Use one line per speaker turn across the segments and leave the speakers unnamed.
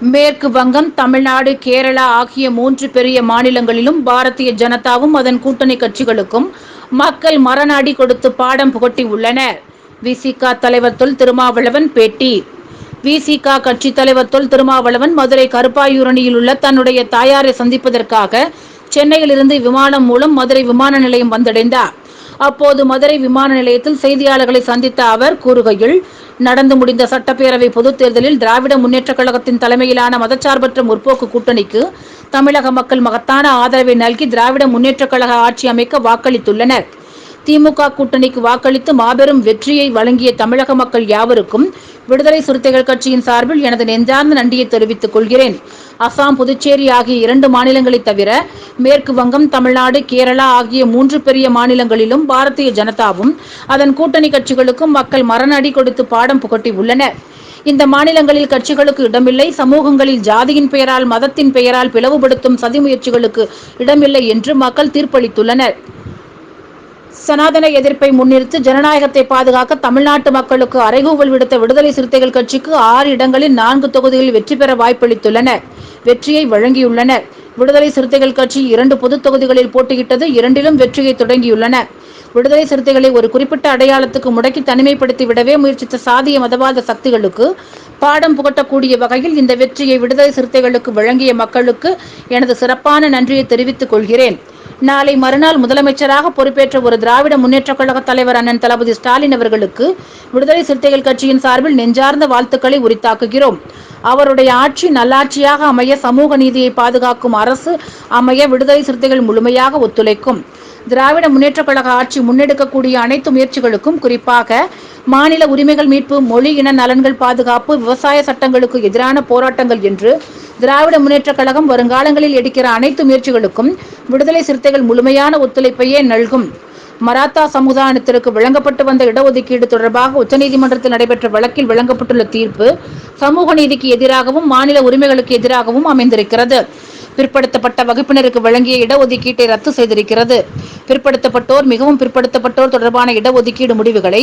மேற்கு வங்கம் தமிழ்நாடு கேரளா ஆகிய மூன்று பெரிய மாநிலங்களிலும் பாரதிய ஜனதாவும் அதன் கூட்டணி கட்சிகளுக்கும் மக்கள் மரணாடி கொடுத்து பாடம் புகட்டி உள்ளனர் விசிகா தலைவர் தொல் திருமாவளவன் பேட்டி. விசிகா கட்சி தலைவர் தொல் திருமாவளவன் மதுரை கருப்பாயூரணியில் உள்ள தன்னுடைய தாயாரை சந்திப்பதற்காக சென்னையிலிருந்து விமானம் மூலம் மதுரை விமான நிலையம் வந்தடைந்தார். அப்போது மதுரை விமான நிலையத்தில் செய்தியாளர்களை சந்தித்த அவர் கூறுகையில் நடந்து முடிந்த சட்டப்பேரவை பொதுத் தேர்தலில் திராவிட முன்னேற்றக் கழகத்தின் தலைமையிலான மதச்சார்பற்ற முற்போக்கு கூட்டணிக்கு தமிழக மக்கள் மகத்தான ஆதரவை நல்கி திராவிட முன்னேற்றக் கழக ஆட்சி அமைக்க வாக்களித்துள்ளனர். திமுக கூட்டணிக்கு வாக்களித்து மாபெரும் வெற்றியை வழங்கிய தமிழக மக்கள் யாவருக்கும் விடுதலை சிறுத்தைகள் கட்சியின் சார்பில் எனது நெஞ்சார்ந்த நன்றியை தெரிவித்துக் கொள்கிறேன். அசாம் புதுச்சேரி ஆகிய இரண்டு மாநிலங்களை தவிர மேற்கு வங்கம் தமிழ்நாடு கேரளா ஆகிய மூன்று பெரிய மாநிலங்களிலும் பாரதிய ஜனதாவும் அதன் கூட்டணி கட்சிகளுக்கும் மக்கள் மரண அடி கொடுத்து பாடம் புகட்டி உள்ளனர். இந்த மாநிலங்களில் கட்சிகளுக்கு இடமில்லை சமூகங்களில் ஜாதியின் பெயரால் மதத்தின் பெயரால் பிளவுபடுத்தும் சதி முயற்சிகளுக்கு இடமில்லை என்று மக்கள் தீர்ப்பளித்துள்ளனர். சனாதன எதிர்ப்பை முன்னிறுத்தி ஜனநாயகத்தை பாதுகாக்க தமிழ்நாட்டு மக்களுக்கு அறைகூவல் விடுத்த விடுதலை சிறுத்தைகள் கட்சிக்கு ஆறு இடங்களில் நான்கு தொகுதிகளில் வெற்றி பெற வாய்ப்பளித்துள்ளனர் வெற்றியை வழங்கியுள்ளனர் விடுதலை சிறுத்தைகள் கட்சி இரண்டு பொது தொகுதிகளில் போட்டியிட்டது இரண்டிலும் வெற்றியை தொடங்கியுள்ளன. விடுதலை சிறுத்தைகளை ஒரு குறிப்பிட்ட அடையாளத்துக்கு முடக்கி தனிமைப்படுத்தி விடவே முயற்சித்த சாதிய மதவாத சக்திகளுக்கு பாடம் புகட்டக்கூடிய வகையில் இந்த வெற்றியை விடுதலை சிறுத்தைகளுக்கு வழங்கிய மக்களுக்கு எனது சிறப்பான நன்றியை தெரிவித்துக் கொள்கிறேன். நாளை மறுநாள் முதலமைச்சராக பொறுப்பேற்ற ஒரு திராவிட முன்னேற்றக் கழக தலைவர் அண்ணன் தளபதி ஸ்டாலின் அவர்களுக்கு விடுதலை சிறுத்தைகள் கட்சியின் சார்பில் நெஞ்சார்ந்த வாழ்த்துக்களை உரித்தாக்குகிறோம். அவருடைய ஆட்சி நல்லாட்சியாக அமைய சமூக நீதியை பாதுகாக்கும் அரசு அமைய விடுதலை சிறுத்தைகள் முழுமையாக ஒத்துழைக்கும். திராவிட முன்னேற்றக் கழக ஆட்சி முன்னெடுக்கக்கூடிய அனைத்து முயற்சிகளுக்கும் குறிப்பாக மாநில உரிமைகள் மீட்பு மொழி இன நலன்கள் பாதுகாப்பு விவசாய சட்டங்களுக்கு எதிரான போராட்டங்கள் என்று திராவிட முன்னேற்றக் கழகம் வருங்காலங்களில் எடுக்கிற அனைத்து முயற்சிகளுக்கும் விடுதலை சிறுத்தைகள் முழுமையான ஒத்துழைப்பையே நல்கும். மராத்தா சமுதாயத்திற்கு வழங்கப்பட்டு வந்த இடஒதுக்கீடு தொடர்பாக உச்சநீதிமன்றத்தில் நடைபெற்ற வழக்கில் வழங்கப்பட்டுள்ள தீர்ப்பு சமூக நீதிக்கு எதிராகவும் மாநில உரிமைகளுக்கு எதிராகவும் அமைந்திருக்கிறது. பிற்படுத்தப்பட்ட வகுப்பினருக்கு வழங்கிய இடஒதுக்கீட்டை ரத்து செய்திருக்கிறது. பிற்படுத்தப்பட்டோர் மிகவும் பிற்படுத்தப்பட்டோர் தொடர்பான இடஒதுக்கீடு முடிவுகளை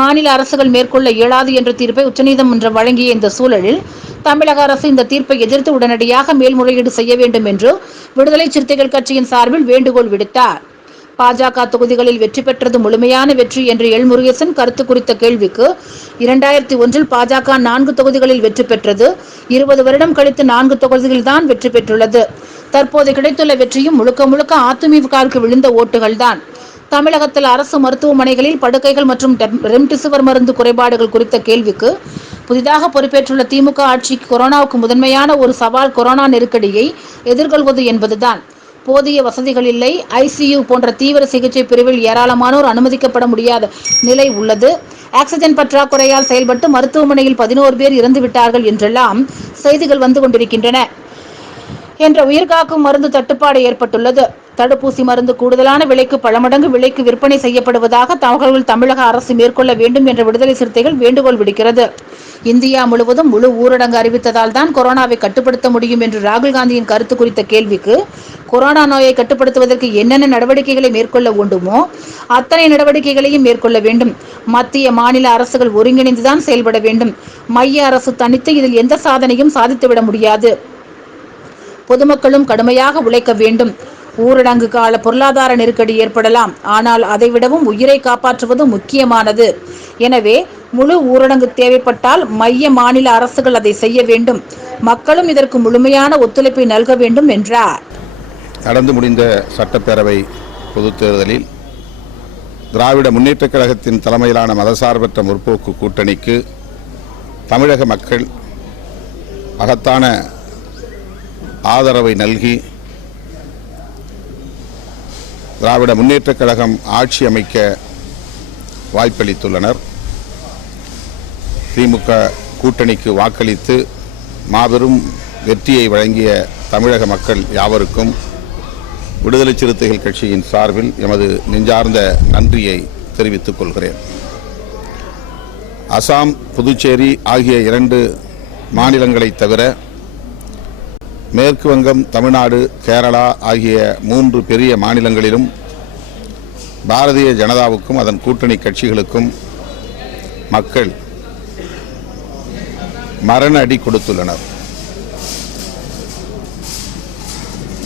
மாநில அரசுகள் மேற்கொள்ள இயலாது என்ற தீர்ப்பை உச்சநீதிமன்றம் வழங்கிய இந்த சூழலில் தமிழக அரசு இந்த தீர்ப்பை எதிர்த்து உடனடியாக மேல்முறையீடு செய்ய வேண்டும் என்று விடுதலை சிறுத்தைகள் கட்சியின் சார்பில் வேண்டுகோள் விடுத்தார். பாஜக தொகுதிகளில் வெற்றி பெற்றது முழுமையான வெற்றி என்று எல். முருகேசன் கருத்து குறித்த கேள்விக்கு இரண்டாயிரத்தி ஒன்றில் பாஜக நான்கு தொகுதிகளில் வெற்றி பெற்றது. இருபது வருடம் கழித்து நான்கு தொகுதிகளில் தான் வெற்றி பெற்றுள்ளது. தற்போது கிடைத்துள்ள வெற்றியும் முழுக்க முழுக்க அதிமுகவிற்கு விழுந்த ஓட்டுகள்தான். தமிழகத்தில் அரசு மருத்துவமனைகளில் படுக்கைகள் மற்றும் டெம்- மருந்து குறைபாடுகள் குறித்த கேள்விக்கு புதிதாக பொறுப்பேற்றுள்ள திமுக ஆட்சிக்கு கொரோனாவுக்கு முதன்மையான ஒரு சவால் கொரோனா நெருக்கடியை எதிர்கொள்வது என்பதுதான். போதிய வசதிகள் இல்லை. ஐசியு போன்ற தீவிர சிகிச்சை பிரிவில் ஏராளமானோர் அனுமதிக்கப்பட முடியாத நிலை உள்ளது. ஆக்சிஜன் பற்றாக்குறையால் செயல்பட்டு மருத்துவமனையில் பதினோரு பேர் இறந்து விட்டார்கள் என்றெல்லாம் செய்திகள் வந்து கொண்டிருக்கின்றன. என்ற உயிர்காக்கும் மருந்து தட்டுப்பாடு ஏற்பட்டுள்ளது. தடுப்பூசி மருந்து கூடுதலான விலைக்கு பல மடங்கு விலைக்கு விற்பனை செய்யப்படுவதாக தகவல்கள் தமிழக அரசு மேற்கொள்ள வேண்டும் என்ற விடுதலை சிறுத்தைகள் வேண்டுகோள் விடுக்கிறது. இந்தியா முழுவதும் முழு ஊரடங்கு அறிவித்ததால் தான் கொரோனாவை கட்டுப்படுத்த முடியும் என்று ராகுல் காந்தியின் கருத்து குறித்த கேள்விக்கு கொரோனா நோயை கட்டுப்படுத்துவதற்கு என்னென்ன நடவடிக்கைகளை மேற்கொள்ள வேண்டுமோ அத்தனை நடவடிக்கைகளையும் மேற்கொள்ள வேண்டும். மத்திய மாநில அரசுகள் ஒருங்கிணைந்துதான் செயல்பட வேண்டும். மைய அரசு தனித்து இதில் எந்த சாதனையும் சாதித்துவிட முடியாது. பொதுமக்களும் கடுமையாக உழைக்க வேண்டும். ஊரடங்கு கால பொருளாதார நெருக்கடி ஏற்படலாம். ஆனால் அதைவிடவும் உயிரை காப்பாற்றுவது முக்கியமானது. எனவே முழு ஊரடங்கு தேவைப்பட்டால் மைய மாநில அரசுகள் அதை செய்ய வேண்டும். மக்களும் இதற்கு முழுமையான ஒத்துழைப்பை நல்க வேண்டும் என்றார்.
நடந்து முடிந்த சட்டப்பேரவை பொதுத் தேர்தலில் திராவிட முன்னேற்றக் கழகத்தின் தலைமையிலான மதசார்பற்ற முற்போக்கு கூட்டணிக்கு தமிழக மக்கள் மகத்தான ஆதரவை நல்கி திராவிட முன்னேற்றக் கழகம் ஆட்சி அமைக்க வாய்ப்பளித்துள்ளனர். திமுக கூட்டணிக்கு வாக்களித்து மாபெரும் வெற்றியை வழங்கிய தமிழக மக்கள் யாவருக்கும் விடுதலை சிறுத்தைகள் கட்சியின் சார்பில் எமது நெஞ்சார்ந்த நன்றியை தெரிவித்துக் கொள்கிறேன். அசாம் புதுச்சேரி ஆகிய இரண்டு மாநிலங்களைத் தவிர மேற்கு வங்கம் தமிழ்நாடு கேரளா ஆகிய மூன்று பெரிய மாநிலங்களிலும் பாரதிய ஜனதாவுக்கும் அதன் கூட்டணி கட்சிகளுக்கும் மக்கள் மரண அடி கொடுத்துள்ளனர்.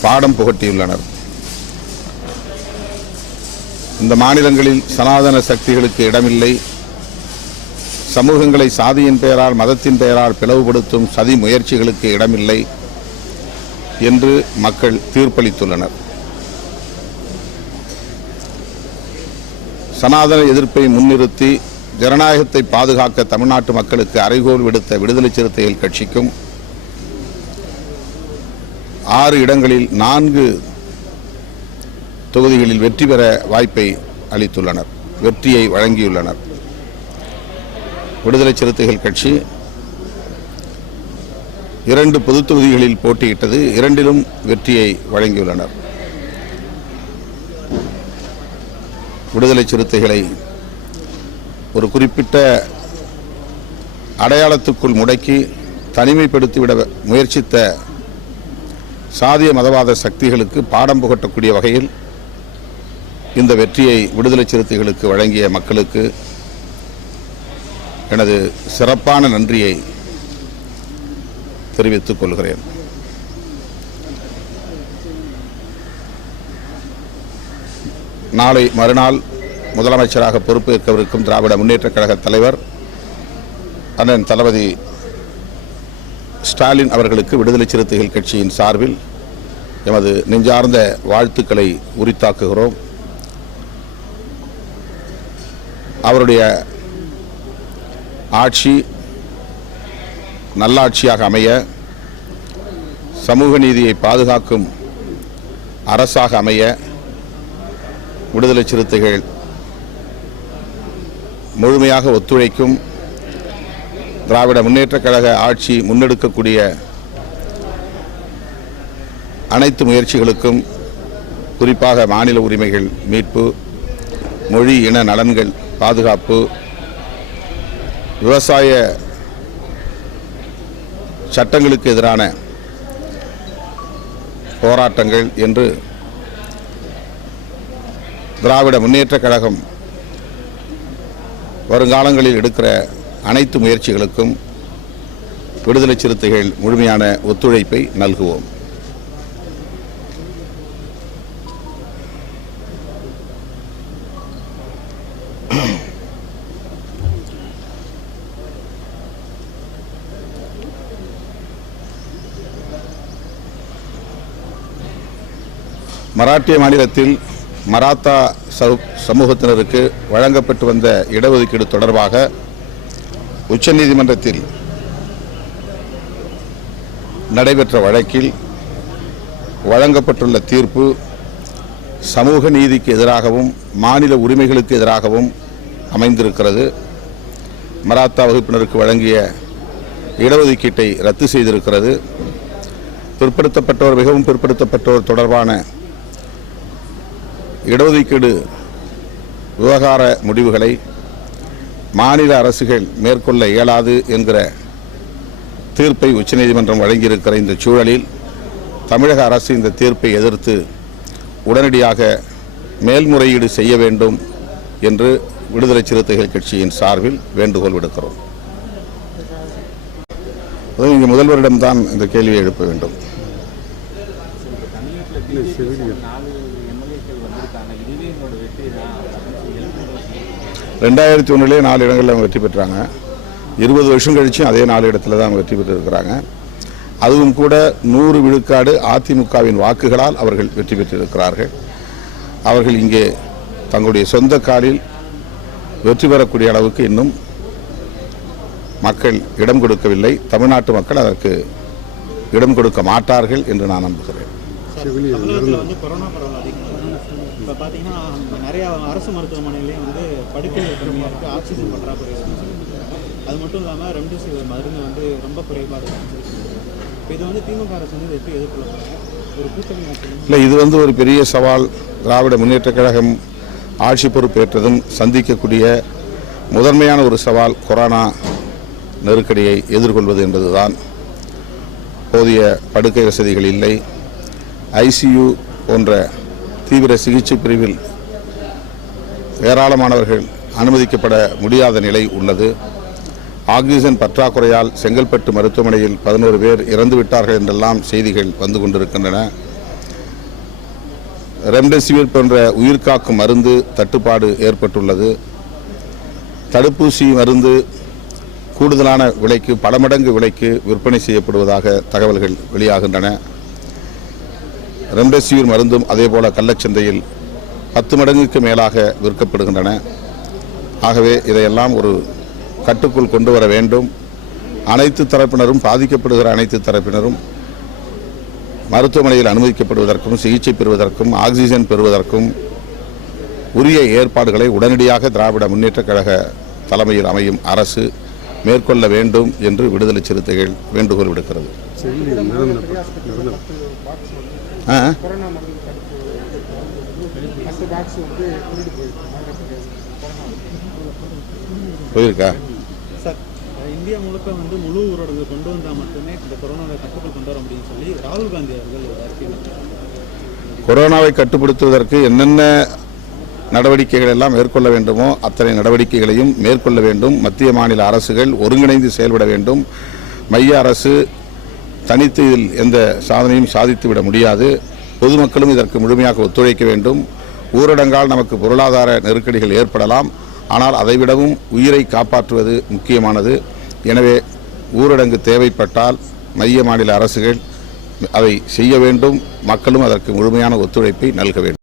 பாடம் புகட்டியுள்ளனர். இந்த மாநிலங்களில் சனாதன சக்திகளுக்கு இடமில்லை. சமூகங்களை சாதியின் பெயரால் மதத்தின் பெயரால் பிளவுபடுத்தும் சதி முயற்சிகளுக்கு இடமில்லை. என்று மக்கள் தீர்ப்பளித்துள்ளனர். சனாதன எதிர்ப்பை முன்னிறுத்தி ஜனநாயகத்தை பாதுகாக்க தமிழ்நாட்டு மக்களுக்கு அறைகோல் விடுத்த விடுதலை சிறுத்தைகள் கட்சிக்கும் ஆறு இடங்களில் நான்கு தொகுதிகளில் வெற்றி பெற வாய்ப்பை அளித்துள்ளனர். வெற்றியை வழங்கியுள்ளனர். விடுதலை சிறுத்தைகள் கட்சி இரண்டு பொது தொகுதிகளில் போட்டியிட்டது இரண்டிலும் வெற்றியை வழங்கியுள்ளனர். விடுதலை சிறுத்தைகளை ஒரு குறிப்பிட்ட அடையாளத்துக்குள் முடக்கி தனிமைப்படுத்திவிட முயற்சித்த சாதிய மதவாத சக்திகளுக்கு பாடம் புகட்டக்கூடிய வகையில் இந்த வெற்றியை விடுதலை சிறுத்தைகளுக்கு வழங்கிய மக்களுக்கு எனது சிறப்பான நன்றியை தெரிவித்துக் கொள்கிறேன். நாளை மறுநாள் முதலமைச்சராக பொறுப்பேற்கவிருக்கும் திராவிட முன்னேற்றக் கழக தலைவர் அண்ணன் தளபதி ஸ்டாலின் அவர்களுக்கு விடுதலை சிறுத்தைகள் கட்சியின் சார்பில் எமது நெஞ்சார்ந்த வாழ்த்துக்களை உரித்தாக்குகிறோம். அவருடைய ஆட்சி நல்லாட்சியாக அமைய சமூக நீதியை பாதுகாக்கும் அரசாக அமைய விடுதலை சிறுத்தைகள் முழுமையாக ஒத்துழைக்கும் திராவிட முன்னேற்றக் கழக ஆட்சி முன்னெடுக்கக்கூடிய அனைத்து முயற்சிகளுக்கும் குறிப்பாக மாநில உரிமைகள் மீட்பு மொழி இன நலன்கள் பாதுகாப்பு விவசாய சட்டங்களுக்கு எதிரான போராட்டங்கள் என்று திராவிட முன்னேற்றக் கழகம் வருங்காலங்களில் எடுக்கிற அனைத்து முயற்சிகளுக்கும் விடுதலை சிறுத்தைகள் முழுமையான ஒத்துழைப்பை நல்குவோம். மராட்டிய மாநிலத்தில் மராத்தா சமூகத்தினருக்கு வழங்கப்பட்டு வந்த இடஒதுக்கீடு தொடர்பாக உச்சநீதிமன்றத்தில் நடைபெற்ற வழக்கில் வழங்கப்பட்டுள்ள தீர்ப்பு சமூக நீதிக்கு எதிராகவும் மாநில உரிமைகளுக்கு எதிராகவும் அமைந்திருக்கிறது. மராத்தா வகுப்பினருக்கு வழங்கிய இடஒதுக்கீட்டை ரத்து செய்திருக்கிறது. பிற்படுத்தப்பட்டோர் மிகவும் பிற்படுத்தப்பட்டோர் தொடர்பான இடஒதுக்கீடு விவகார முடிவுகளை மாநில அரசுகள் மேற்கொள்ள இயலாது என்கிற தீர்ப்பை உச்சநீதிமன்றம் வழங்கியிருக்கிற இந்த சூழலில் தமிழக அரசு இந்த தீர்ப்பை எதிர்த்து உடனடியாக மேல்முறையீடு செய்ய வேண்டும் என்று விடுதலை சிறுத்தைகள் கட்சியின் சார்பில் வேண்டுகோள் விடுக்கிறோம். இங்கே முதல்வரிடம்தான் இந்த கேள்வியை எழுப்ப வேண்டும். ரெண்டாயிரத்தி ஒன்றுலேயே நாலு இடங்களில் அவங்க வெற்றி பெற்றாங்க. இருபது வருஷம் கழிச்சும் அதே நாலு இடத்துல தான் அவங்க வெற்றி பெற்றிருக்கிறாங்க. அதுவும் கூட நூறு விழுக்காடு அதிமுகவின் வாக்குகளால் அவர்கள் வெற்றி பெற்றிருக்கிறார்கள். அவர்கள் இங்கே தங்களுடைய சொந்த காலில் வெற்றி பெறக்கூடிய அளவுக்கு இன்னும் மக்கள் இடம் கொடுக்கவில்லை. தமிழ்நாட்டு மக்கள் அதற்கு இடம் கொடுக்க மாட்டார்கள் என்று நான் நம்புகிறேன்.
இப்போ பார்த்தீங்கன்னா நிறையா அரசு மருத்துவமனையிலேயே வந்து படுக்கைகள் கம்மியாக இருக்குது ஆக்சிஜன் பற்றாக்குறை இருக்கு. அது மட்டும் இல்லாமல் ரெம்டெசிவிர் மருந்து வந்து ரொம்ப குறைபாடு இருந்துச்சு இப்போ இது வந்து திமுக அரசு வந்து எப்படி எதிர்கொள்ள ஒரு கூட்டணி
இல்லை இது வந்து ஒரு பெரிய சவால். திராவிட முன்னேற்ற கழகம் ஆட்சி பொறுப்பேற்றதும் சந்திக்கக்கூடிய முதன்மையான ஒரு சவால் கொரோனா நெருக்கடியை எதிர்கொள்வது என்பதுதான். போதிய படுக்கை வசதிகள் இல்லை. ஐசியு போன்ற தீவிர சிகிச்சை பிரிவில் ஏராளமானவர்கள் அனுமதிக்கப்பட முடியாத நிலை உள்ளது. ஆக்சிஜன் பற்றாக்குறையால் செங்கல்பட்டு மருத்துவமனையில் பதினோரு பேர் இறந்து விட்டார்கள் என்றெல்லாம் செய்திகள் வந்து கொண்டிருக்கின்றன. ரெம்டெசிவிர் போன்ற உயிர்காக்கும் மருந்து தட்டுப்பாடு ஏற்பட்டுள்ளது. தடுப்பூசி மருந்து கூடுதலான விலைக்கு பல மடங்கு விலைக்கு விற்பனை செய்யப்படுவதாக தகவல்கள் வெளியாகின்றன. ரெம்டெசிவிர் மருந்தும் அதேபோல கள்ளச்சந்தையில் பத்து மடங்குக்கு மேலாக விற்கப்படுகின்றன. ஆகவே இதையெல்லாம் ஒரு கட்டுக்குள் கொண்டு வர வேண்டும். அனைத்து தரப்பினரும் பாதிக்கப்படுகிற அனைத்து தரப்பினரும் மருத்துவமனையில் அனுமதிக்கப்படுவதற்கும் சிகிச்சை பெறுவதற்கும் ஆக்சிஜன் பெறுவதற்கும் உரிய ஏற்பாடுகளை உடனடியாக திராவிட முன்னேற்றக் கழக தலைமையில் அமையும் அரசு மேற்கொள்ள வேண்டும் என்று விடுதலை சிறுத்தைகள் வேண்டுகோள் விடுக்கிறது.
போயிருக்கு.
இந்தியா முழுக்க வந்து முழு ஊரடங்கு கொண்டு வந்தால் மட்டுமே இந்த கொரோனாவை கட்டுக்குள் கொண்டு வர முடியும்னு சொல்லி ராகுல் காந்தி அவர்கள் அறிக்கை.
கொரோனாவை கட்டுப்படுத்துவதற்கு என்னென்ன நடவடிக்கைகள் எல்லாம் மேற்கொள்ள வேண்டுமோ அத்தனை நடவடிக்கைகளையும் மேற்கொள்ள வேண்டும். மத்திய மாநில அரசுகள் ஒருங்கிணைந்து செயல்பட வேண்டும். மைய அரசு தனித்து இதில் எந்த சாதனையும் சாதித்து விட முடியாது. பொதுமக்களும் இதற்கு முழுமையாக ஒத்துழைக்க வேண்டும். ஊரடங்கால் நமக்கு பொருளாதார நெருக்கடிகள் ஏற்படலாம். ஆனால் அதைவிடவும் உயிரை காப்பாற்றுவது முக்கியமானது. எனவே ஊரடங்கு தேவைப்பட்டால் மைய மாநில அரசுகள் அதை செய்ய வேண்டும். மக்களும் அதற்கு முழுமையான ஒத்துழைப்பை நல்க வேண்டும்.